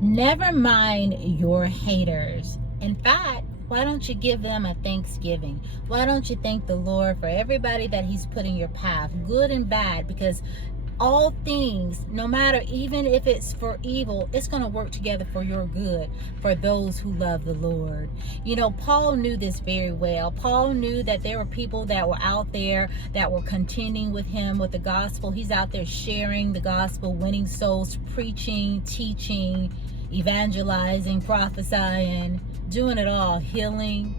Never mind your haters. In fact, why don't you give them a thanksgiving? Why don't you thank the Lord for everybody that he's put in your path, good and bad? Because all things, no matter, even if it's for evil, it's going to work together for your good, for those who love the Lord. You know, Paul knew this very well. Paul knew that there were people that were out there that were contending with him with the gospel. He's out there sharing the gospel, winning souls, preaching, teaching, evangelizing, prophesying, doing it all, healing.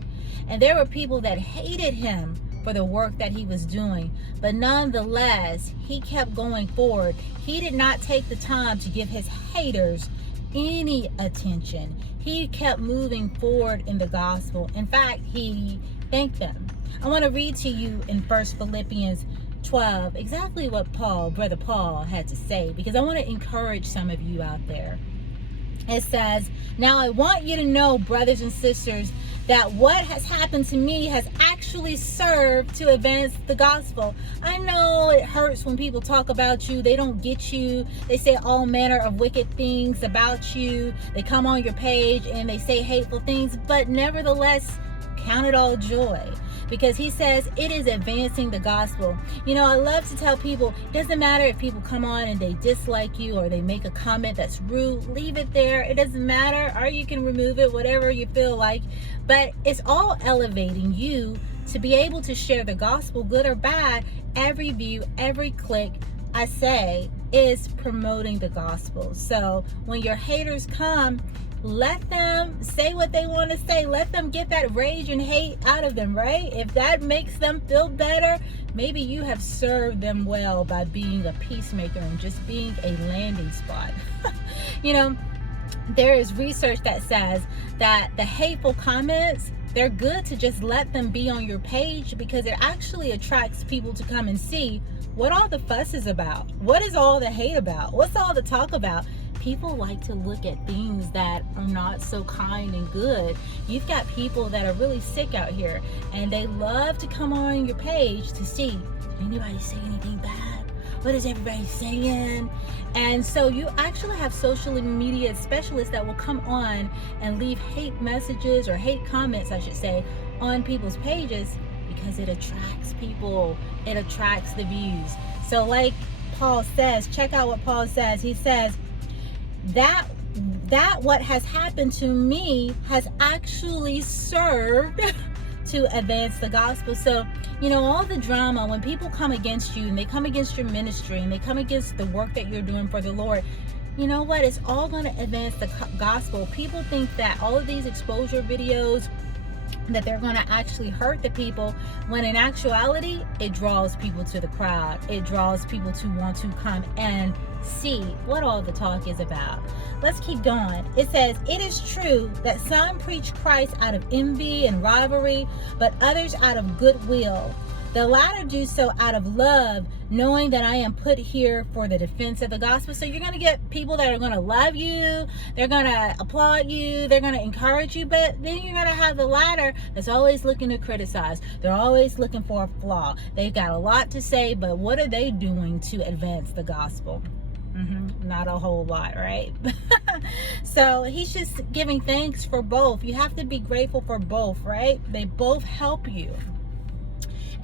And there were people that hated him for the work that he was doing, but nonetheless he kept going forward. He did not take the time to give his haters any attention. He kept moving forward in the gospel. In fact, he thanked them. I want to read to you in 1 Philippians 12 exactly what brother Paul had to say, because I want to encourage some of you out there. It says, "Now I want you to know, brothers and sisters, that what has happened to me has actually served to advance the gospel." I know it hurts when people talk about you. They don't get you. They say all manner of wicked things about you. They come on your page and they say hateful things, but nevertheless, count it all joy. Because he says it is advancing the gospel. You know, I love to tell people, it doesn't matter if people come on and they dislike you or they make a comment that's rude, leave it there. It doesn't matter, or you can remove it, whatever you feel like. But it's all elevating you to be able to share the gospel, good or bad. Every view, every click, I say, is promoting the gospel. So when your haters come, let them say what they want to say. Let them get that rage and hate out of them, right? If that makes them feel better, maybe you have served them well by being a peacemaker and just being a landing spot. You know, there is research that says that the hateful comments, they're good to just let them be on your page, because it actually attracts people to come and see what all the fuss is about. What is all the hate about? What's all the talk about? People like to look at things that are not so kind and good. You've got people that are really sick out here, and they love to come on your page to see, did anybody say anything bad? What is everybody saying? And so you actually have social media specialists that will come on and leave hate messages, or hate comments, I should say, on people's pages, because it attracts people. It attracts the views. So like Paul says, check out what Paul says. He says, that what has happened to me has actually served to advance the gospel. So, you know, all the drama, when people come against you and they come against your ministry and they come against the work that you're doing for the Lord, you know what? It's all going to advance the gospel. People think that all of these exposure videos, that they're going to actually hurt the people, when in actuality, it draws people to the crowd. It draws people to want to come and see what all the talk is about. Let's keep going. It says, "It is true that some preach Christ out of envy and rivalry, but others out of goodwill. The latter do so out of love, knowing that I am put here for the defense of the gospel." So you're going to get people that are going to love you. They're going to applaud you. They're going to encourage you. But then you're going to have the latter that's always looking to criticize. They're always looking for a flaw. They've got a lot to say, but what are they doing to advance the gospel? Not a whole lot, right? So he's just giving thanks for both. You have to be grateful for both, right? They both help you.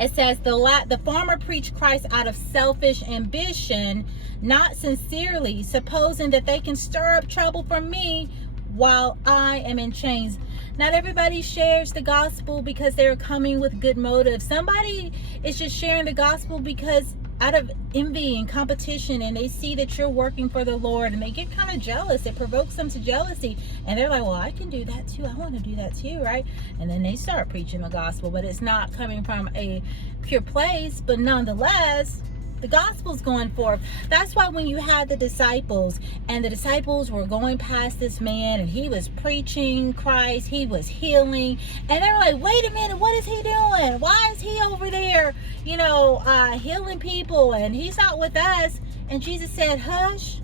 It says, the former preach Christ out of selfish ambition, not sincerely, supposing that they can stir up trouble for me while I am in chains. Not everybody shares the gospel because they're coming with good motives. Somebody is just sharing the gospel because out of envy and competition, and they see that you're working for the Lord, and they get kind of jealous. It provokes them to jealousy, and they're like, well, I can do that too. I want to do that too, right? And then they start preaching the gospel, but it's not coming from a pure place. But nonetheless, the gospel's going forth. That's why when you had the disciples, and the disciples were going past this man, and he was preaching Christ, he was healing, and they were like, wait a minute, what is he doing? Why is he over there, healing people, and he's not with us? And Jesus said, hush.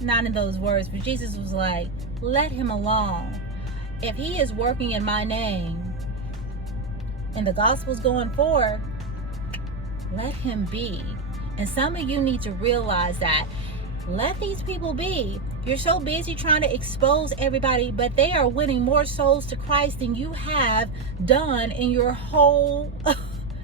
Not in those words, but Jesus was like, let him alone. If he is working in my name and the gospel's going forth, let him be. And some of you need to realize that. Let these people be. You're so busy trying to expose everybody, but they are winning more souls to Christ than you have done in your whole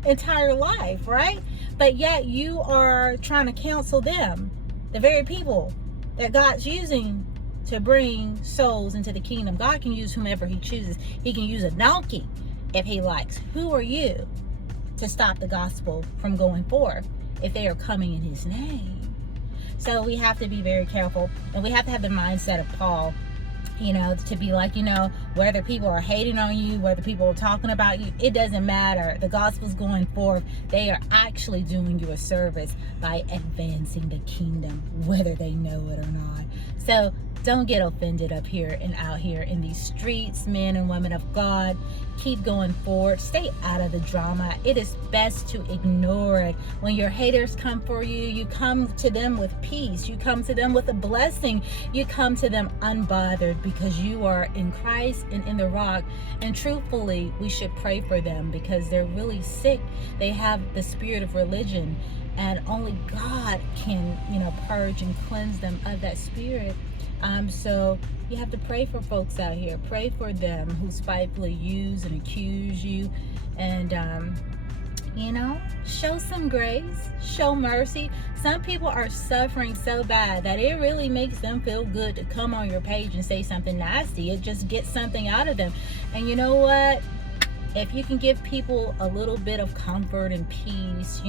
entire life, right? But yet you are trying to counsel them, the very people that God's using to bring souls into the kingdom. God can use whomever he chooses. He can use a donkey if he likes. Who are you to stop the gospel from going forth if they are coming in his name? So we have to be very careful, and we have to have the mindset of Paul, to be like, whether people are hating on you, whether people are talking about you, it doesn't matter. The gospel's going forth. They are actually doing you a service by advancing the kingdom, whether they know it or not. So don't get offended up here and out here in these streets, men and women of God. Keep going forward. Stay out of the drama. It is best to ignore it. When your haters come for you, you come to them with peace. You come to them with a blessing. You come to them unbothered because you are in Christ and in the rock. And truthfully, we should pray for them because they're really sick. They have the spirit of religion, and only God can, purge and cleanse them of that spirit. So you have to pray for folks out here. Pray for them who spitefully use and accuse you, and show some grace, show mercy. Some people are suffering so bad that it really makes them feel good to come on your page and say something nasty. It just gets something out of them. And you know what? If you can give people a little bit of comfort and peace,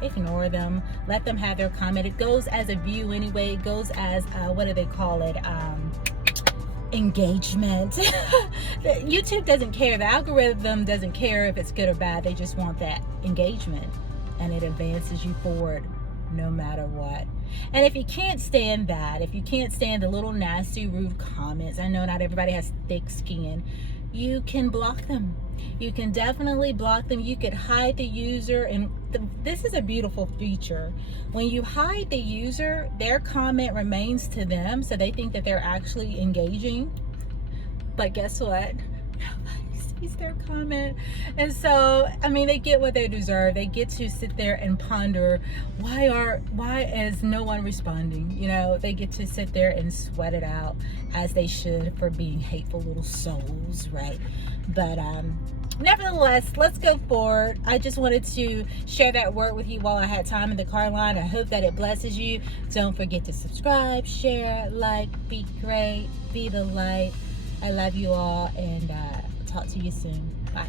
ignore them. Let them have their comment. It goes as a view anyway. It goes as, what do they call it? Engagement. YouTube doesn't care. The algorithm doesn't care if it's good or bad. They just want that engagement. And it advances you forward no matter what. And if you can't stand that, if you can't stand the little nasty, rude comments, I know not everybody has thick skin, you can block them. You can definitely block them. You could hide the user, and this is a beautiful feature. When you hide the user, their comment remains to them, so they think that they're actually engaging. But guess what? Nobody sees their comment. And so, they get what they deserve. They get to sit there and ponder, why is no one responding? They get to sit there and sweat it out, as they should, for being hateful little souls, right? But nevertheless, let's go forward. I just wanted to share that word with you while I had time in the car line. I hope that it blesses you. Don't forget to subscribe, share, like, be great, be the light. I love you all, and talk to you soon. Bye.